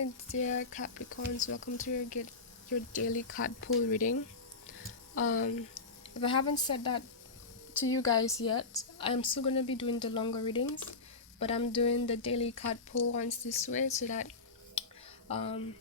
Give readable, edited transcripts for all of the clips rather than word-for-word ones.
my dear Capricorns, welcome to your daily card pull reading. If I haven't said that to you guys yet, I'm still gonna be doing the longer readings, but I'm doing the daily card pull once this way so that um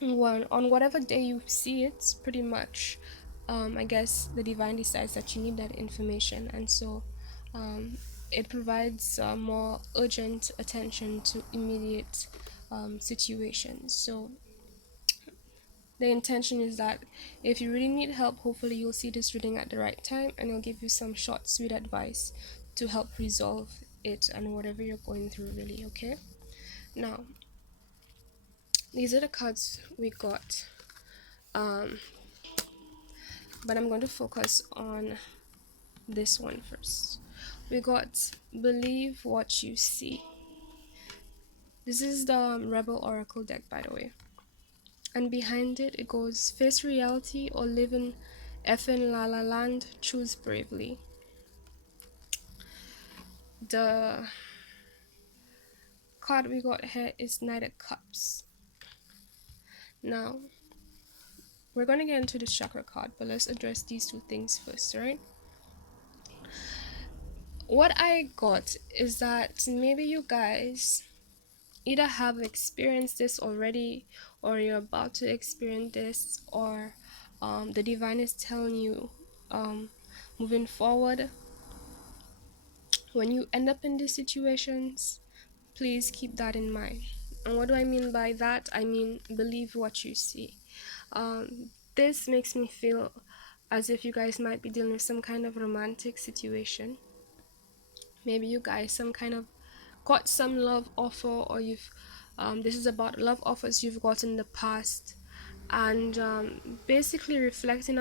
on whatever day you see it, pretty much, I guess the divine decides that you need that information, and so um, it provides more urgent attention to immediate situations. So the intention is that if you really need help, hopefully you'll see this reading at the right time and it'll give you some short, sweet advice to help resolve it and whatever you're going through, really, okay? Now, these are the cards we got, um, but I'm going to focus on this one first. We got Believe What You See. This is the Rebel Oracle deck, by the way. And behind it, it goes Face reality or live in effing la la land, choose bravely. The card we got here is Knight of Cups. Now, we're going to get into the chakra card, but let's address these two things first, right? What I got is that maybe you guys either have experienced this already, or you're about to experience this, or the divine is telling you moving forward, when you end up in these situations, please keep that in mind. And what do I mean by that? I mean, believe what you see. This makes me feel as if you guys might be dealing with some kind of romantic situation. Maybe you guys some kind of got some love offer, or you've this is about love offers you've got in the past, and basically reflecting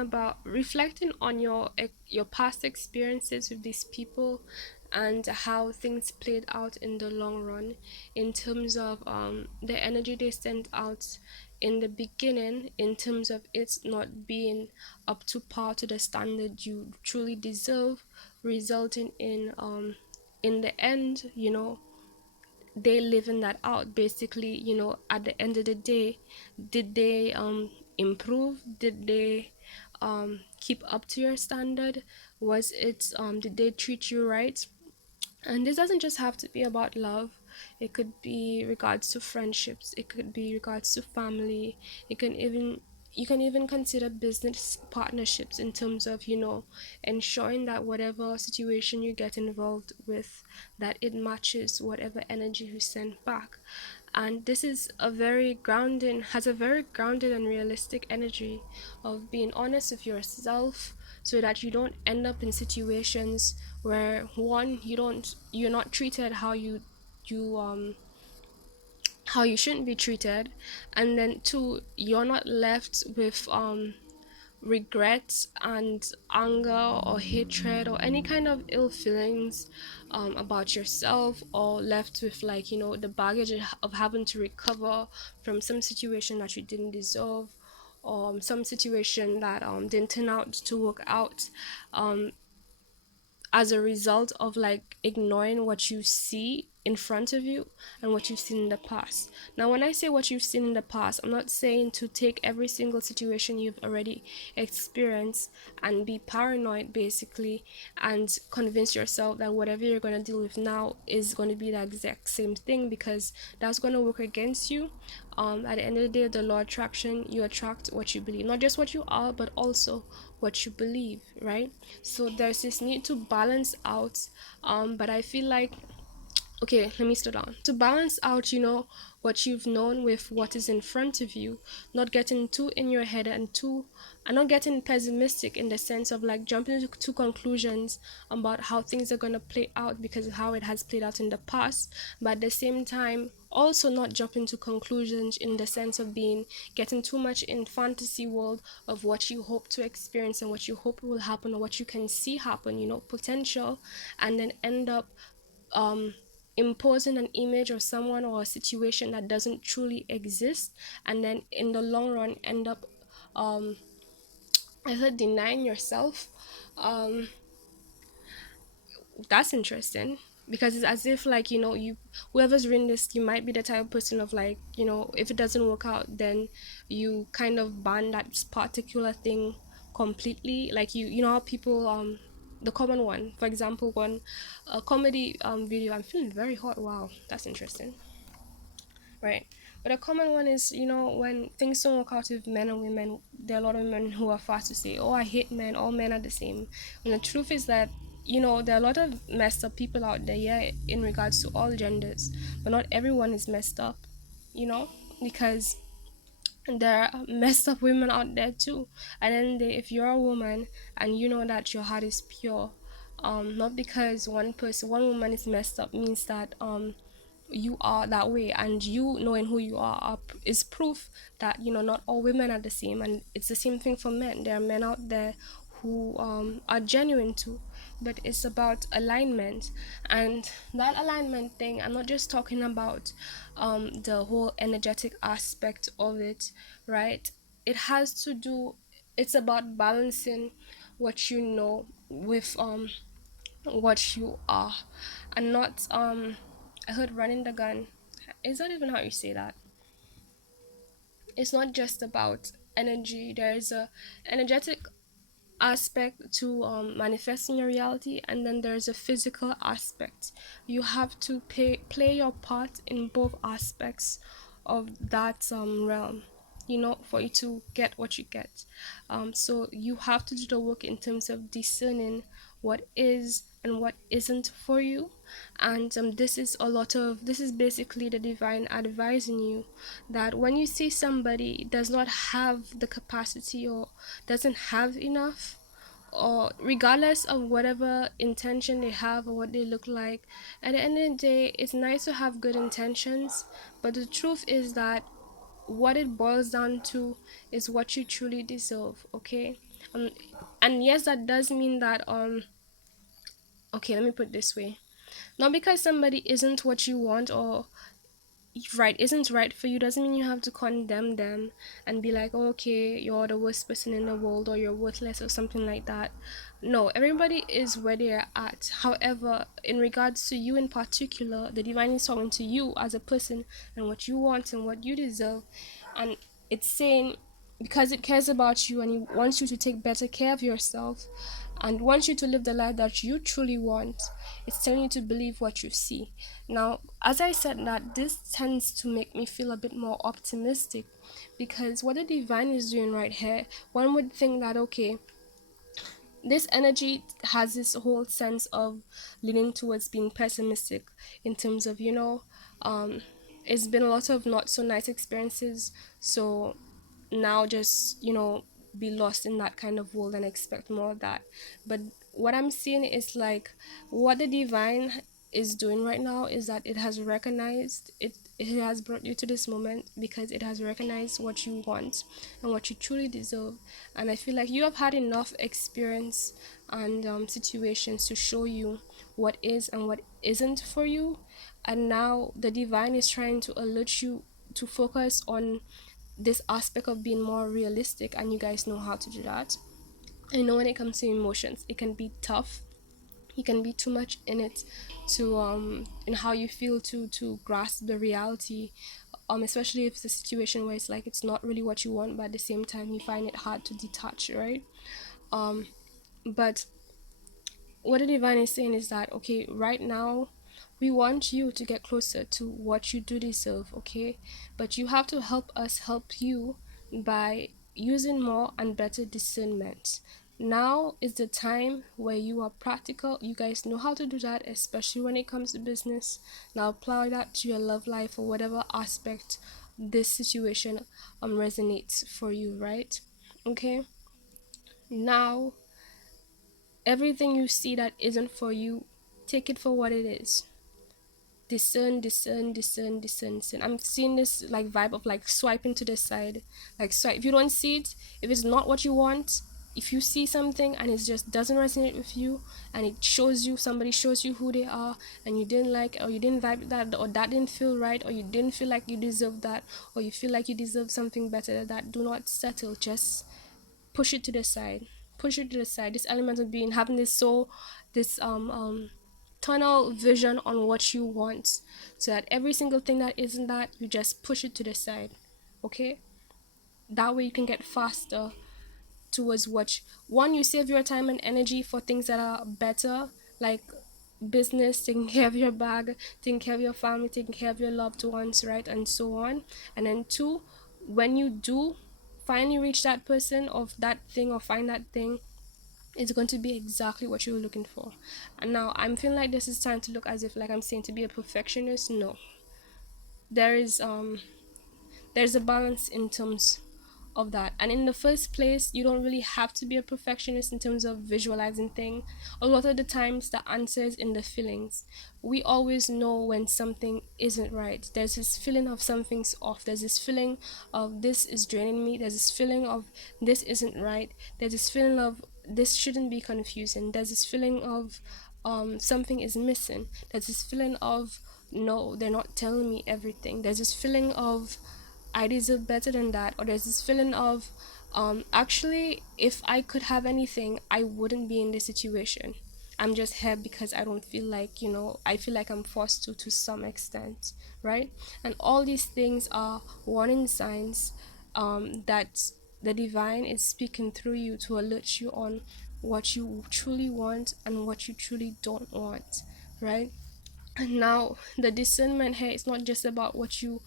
on your past experiences with these people and how things played out in the long run, in terms of the energy they sent out in the beginning, in terms of it not being up to par to the standard you truly deserve, resulting in the end, they living that out. Basically, at the end of the day, did they improve? Did they keep up to your standard? Was it did they treat you right? And this doesn't just have to be about love. It could be regards to friendships, it could be regards to family, it can even you can even consider business partnerships, in terms of ensuring that whatever situation you get involved with, that it matches whatever energy you send back. And this is a very grounded and realistic energy of being honest with yourself, so that you don't end up in situations where, one, you're not treated you how you shouldn't be treated, and then two, you're not left with regret and anger or hatred or any kind of ill feelings about yourself, or left with, like, the baggage of having to recover from some situation that you didn't deserve, or some situation that didn't turn out to work out, um, as a result of, like, ignoring what you see in front of you and what you've seen in the past. Now, when I say what you've seen in the past, I'm not saying to take every single situation you've already experienced and be paranoid, basically, and convince yourself that whatever you're going to deal with now is going to be the exact same thing, because that's going to work against you. At the end of the day, the law of attraction, you attract what you believe, not just what you are, but also what you believe, right? So there's this need to balance out, but I feel like, okay, let me slow down. To balance out, what you've known with what is in front of you, not getting too in your head, and not getting pessimistic, in the sense of, like, jumping to conclusions about how things are going to play out because of how it has played out in the past. But at the same time, also not jumping to conclusions in the sense of getting too much in fantasy world of what you hope to experience and what you hope will happen, or what you can see happen, potential, and then end up um imposing an image of someone or a situation that doesn't truly exist, and then in the long run end up um either denying yourself. um that's interesting, because it's as if like, you, whoever's reading this, you might be the type of person of like, if it doesn't work out, then you kind of ban that particular thing completely. Like, you know how people, the common one, for example, one a comedy video. I'm feeling very hot. Wow, that's interesting. Right. But a common one is, when things don't work out with men and women, there are a lot of men who are fast to say, oh, I hate men, all men are the same. And the truth is that, there are a lot of messed up people out there, yeah, in regards to all genders. But not everyone is messed up, you know? Because there are messed up women out there too. And then if you're a woman and you know that your heart is pure, not because one woman is messed up means that you are that way, and you knowing who you are is proof that not all women are the same. And it's the same thing for men. There are men out there who are genuine too, but it's about alignment. And that alignment thing, I'm not just talking about the whole energetic aspect of it, right? It has to do, it's about balancing what you know with what you are, and not I heard running the gun. Is that even how you say that? It's not just about energy. There is a energetic aspect to manifesting your reality, and then there's a physical aspect. You have to play your part in both aspects of that realm, for you to get what you get. So you have to do the work in terms of discerning what is and what isn't for you. And this is basically the divine advising you that when you see somebody does not have the capacity or doesn't have enough, or regardless of whatever intention they have or what they look like, at the end of the day, it's nice to have good intentions, but the truth is that what it boils down to is what you truly deserve. Okay. um and yes, that does mean that okay, let me put it this way. Not because somebody isn't what you want, or right isn't right for you, doesn't mean you have to condemn them and be like, oh, okay, you're the worst person in the world, or you're worthless, or something like that. No, everybody is where they're at. However, in regards to you in particular, the divine is talking to you as a person and what you want and what you deserve. And it's saying, because it cares about you and it wants you to take better care of yourself and wants you to live the life that you truly want, it's telling you to believe what you see. Now, as I said, that this tends to make me feel a bit more optimistic, because what the divine is doing right here, one would think that, okay, this energy has this whole sense of leaning towards being pessimistic in terms of, um, it's been a lot of not so nice experiences. So now just, be lost in that kind of world and expect more of that. But what I'm seeing is like, what the divine is doing right now is that it has recognized it. It has brought you to this moment because it has recognized what you want and what you truly deserve. And I feel like you have had enough experience and situations to show you what is and what isn't for you. And now the divine is trying to alert you to focus on this aspect of being more realistic, and you guys know how to do that. I know when it comes to emotions, it can be tough. You can be too much in it to in how you feel to grasp the reality, especially if it's a situation where it's like it's not really what you want, but at the same time you find it hard to detach, right? um but what the divine is saying is that, okay, right now we want you to get closer to what you do deserve, okay? But you have to help us help you by using more and better discernment. Now is the time where you are practical. You guys know how to do that, especially when it comes to business. Now apply that to your love life or whatever aspect this situation resonates for you, right? Okay. Now, everything you see that isn't for you, take it for what it is. Discern, discern, discern, discern, discern. I'm seeing this like vibe of like swiping to the side. Like swipe. If you don't see it, if it's not what you want, if you see something and it just doesn't resonate with you, and it shows you, somebody shows you who they are, and you didn't like, or you didn't vibe with that, or that didn't feel right, or you didn't feel like you deserve that, or you feel like you deserve something better than that, do not settle. Just push it to the side. Push it to the side. This element of being having this soul, this tunnel vision on what you want, so that every single thing that isn't that, you just push it to the side. Okay, that way you can get faster towards what one, you save your time and energy for things that are better, like business, taking care of your bag, taking care of your family, taking care of your loved ones, right, and so on. And then two, when you do finally reach that person of that thing or find that thing, it's going to be exactly what you were looking for. And now I'm feeling like this is time to look as if like I'm saying to be a perfectionist. No, there is there's a balance in terms of that. And in the first place, you don't really have to be a perfectionist in terms of visualizing things. A lot of the times the answer is in the feelings. We always know when something isn't right. There's this feeling of something's off. There's this feeling of this is draining me. There's this feeling of this isn't right. There's this feeling of this shouldn't be confusing. There's this feeling of something is missing. There's this feeling of no, they're not telling me everything. There's this feeling of I deserve better than that. Or there's this feeling of actually, if I could have anything, I wouldn't be in this situation. I'm just here because I don't feel like, I feel like I'm forced to some extent, right? And all these things are warning signs that the divine is speaking through you to alert you on what you truly want and what you truly don't want, right? And now the discernment here is not just about what you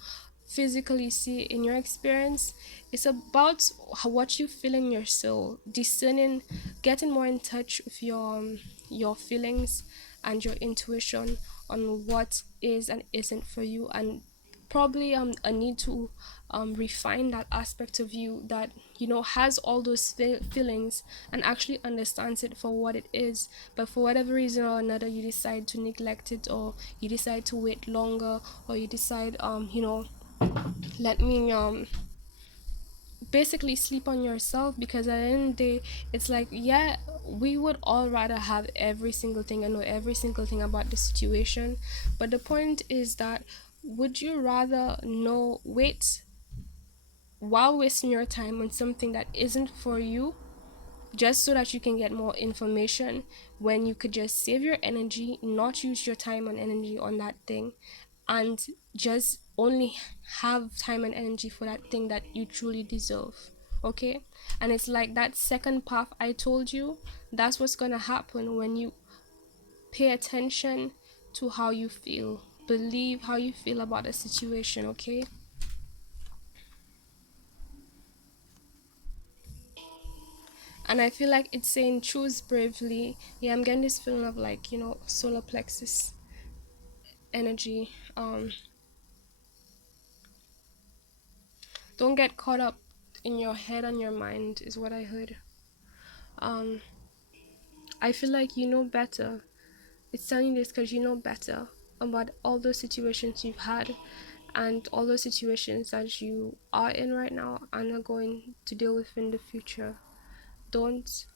physically see in your experience, it's about what you feel in your soul, discerning, getting more in touch with your feelings and your intuition on what is and isn't for you, and probably a need to refine that aspect of you that has all those feelings and actually understands it for what it is, but for whatever reason or another you decide to neglect it, or you decide to wait longer, or you decide let me basically sleep on yourself. Because at the end of the day, it's like, yeah, we would all rather have every single thing and know every single thing about the situation, but the point is that would you rather know wait while wasting your time on something that isn't for you, just so that you can get more information, when you could just save your energy, not use your time and energy on that thing, and just only have time and energy for that thing that you truly deserve? Okay, and it's like that second path I told you, that's what's gonna happen when you pay attention to how you feel, believe how you feel about a situation. Okay, and I feel like it's saying choose bravely. Yeah, I'm getting this feeling of like solar plexus energy. Don't get caught up in your head and your mind is what I heard. um I feel like you know better. It's telling you this because you know better about all those situations you've had, and all those situations that you are in right now and are going to deal with in the future. Don't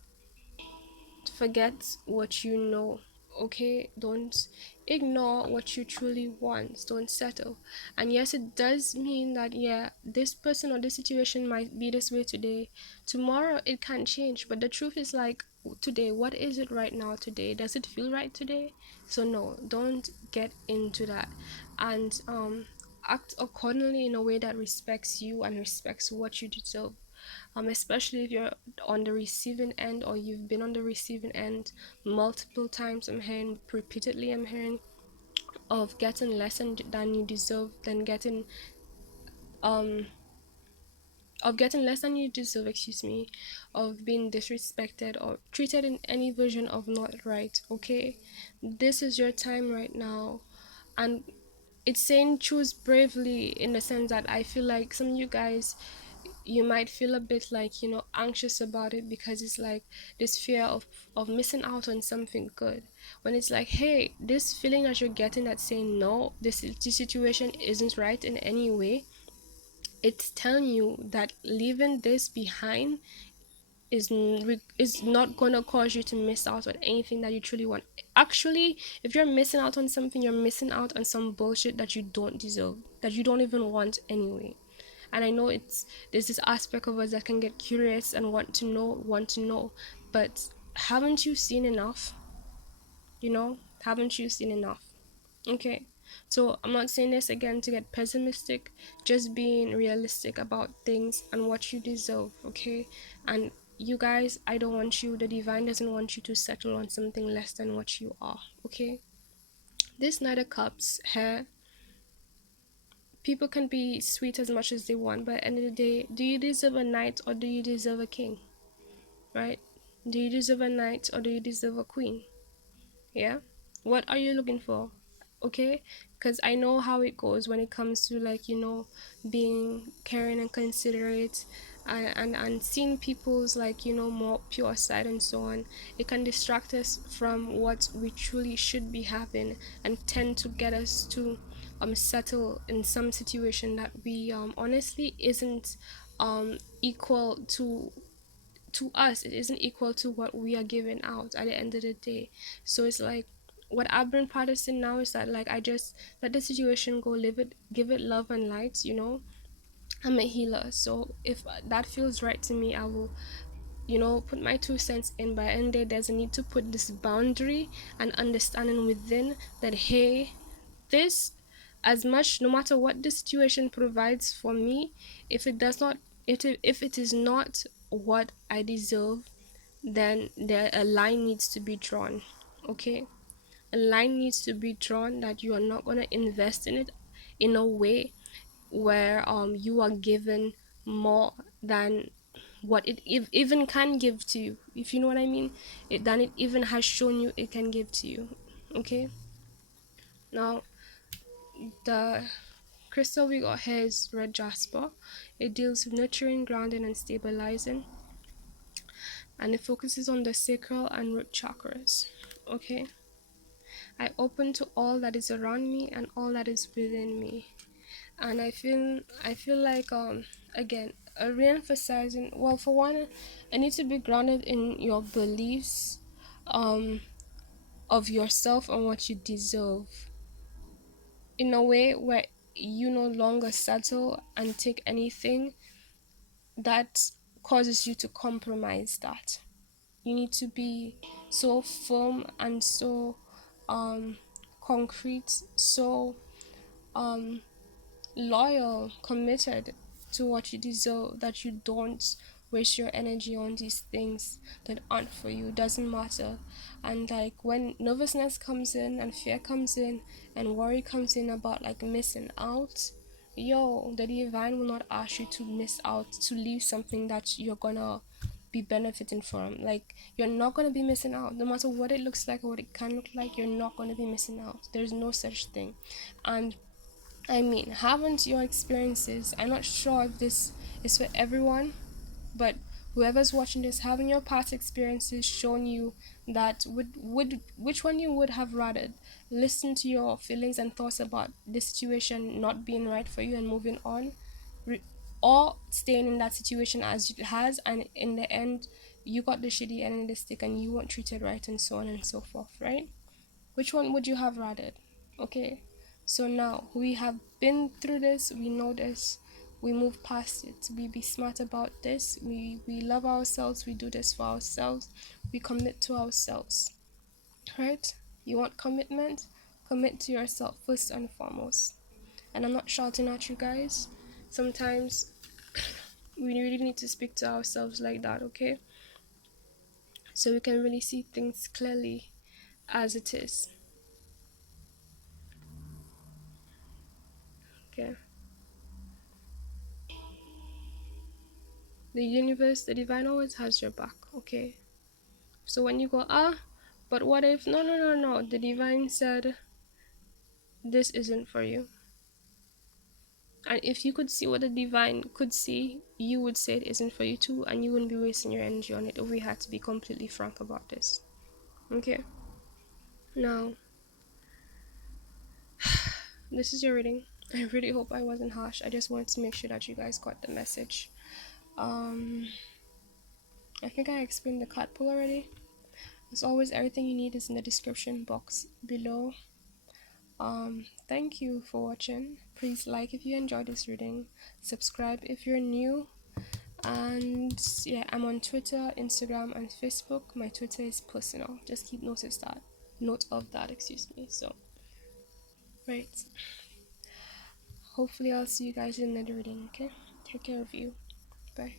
forget what you know. Okay, don't ignore what you truly want. Don't settle. And yes, it does mean that, yeah, this person or this situation might be this way today. Tomorrow it can change, but the truth is like, today, what is it right now? Today, does it feel right today? So no, don't get into that. And act accordingly in a way that respects you and respects what you deserve. Especially if you're on the receiving end, or you've been on the receiving end multiple times. I'm hearing repeatedly, I'm hearing of getting less than you deserve, then getting um of getting less than you deserve, excuse me, of being disrespected or treated in any version of not right. Okay, this is your time right now. And it's saying choose bravely in the sense that I feel like some of you guys, you might feel a bit like anxious about it, because it's like this fear of missing out on something good, when it's like, hey, this feeling that you're getting that's saying no, this situation isn't right in any way, it's telling you that leaving this behind is not gonna cause you to miss out on anything that you truly want. Actually, if you're missing out on something, you're missing out on some bullshit that you don't deserve, that you don't even want anyway. And I know there's this aspect of us that can get curious and want to know, but haven't you seen enough? Haven't you seen enough? Okay, so I'm not saying this again to get pessimistic, just being realistic about things and what you deserve, okay? And you guys, I don't want you, the divine doesn't want you to settle on something less than what you are, okay? This Knight of Cups here, people can be sweet as much as they want, but at the end of the day, do you deserve a knight or do you deserve a king, right? Do you deserve a knight or do you deserve a queen? Yeah, what are you looking for? Okay, because I know how it goes when it comes to, like, being caring and considerate, and seeing people's, like, more pure side and so on. It can distract us from what we truly should be having, and tend to get us to settle in some situation that we honestly isn't equal to us. It isn't equal to what we are giving out at the end of the day. So it's like, what I've been practicing now is that, like, I just let the situation go, live it, give it love and light. I'm a healer, so if that feels right to me, I will, put my 2 cents in. By end day, there's a need to put this boundary and understanding within that, hey, this, as much, no matter what the situation provides for me, if it does not, if it is not what I deserve, then there a line needs to be drawn. Okay, a line needs to be drawn that you are not going to invest in it in a way where you are given more than what it even can give to you, if you know what I mean. Than it even has shown you it can give to you. Okay, now the crystal we got here is red jasper. It deals with nurturing, grounding, and stabilizing, and it focuses on the sacral and root chakras. Okay, I open to all that is around me and all that is within me. And I feel like, again, re-emphasizing, well, for one, I need to be grounded in your beliefs um of yourself and what you deserve, in a way where you no longer settle and take anything that causes you to compromise that. You need to be so firm and so concrete, so um loyal, committed to what you deserve, that you don't waste your energy on these things that aren't for you. Doesn't matter. And like, when nervousness comes in and fear comes in and worry comes in about, like, missing out, yo, the divine will not ask you to miss out, to leave something that you're gonna be benefiting from. Like, you're not gonna be missing out, no matter what it looks like or what it can look like. You're not gonna be missing out. There's no such thing. And I mean, haven't your experiences, I'm not sure if this is for everyone, but whoever's watching this, haven't your past experiences shown you that would which one you would have rather listen to your feelings and thoughts about the situation not being right for you and moving on, re- or staying in that situation as it has, and in the end you got the shitty end of the stick and you weren't treated right and so on and so forth, right? Which one would you have rather? Okay, so now we have been through this, we know this, we move past it. We be smart about this. We love ourselves. We do this for ourselves. We commit to ourselves, right? You want commitment? Commit to yourself first and foremost. And I'm not shouting at you guys. Sometimes we really need to speak to ourselves like that, okay? So we can really see things clearly as it is. Okay. The universe, the divine always has your back, okay? So when you go, but what if, no, no, no, no, the divine said this isn't for you. And if you could see what the divine could see, you would say it isn't for you too, and you wouldn't be wasting your energy on it if we had to be completely frank about this. Okay? Now, this is your reading. I really hope I wasn't harsh. I just wanted to make sure that you guys got the message. Um, I think I explained the card pull already. As always, everything you need is in the description box below. Thank you for watching. Please like if you enjoyed this reading, subscribe if you're new, and yeah, I'm on Twitter, Instagram, and Facebook. My Twitter is personal, just keep notice that. note of that, excuse me. So, right. Hopefully, I'll see you guys in another reading, okay? Take care of you. Bye.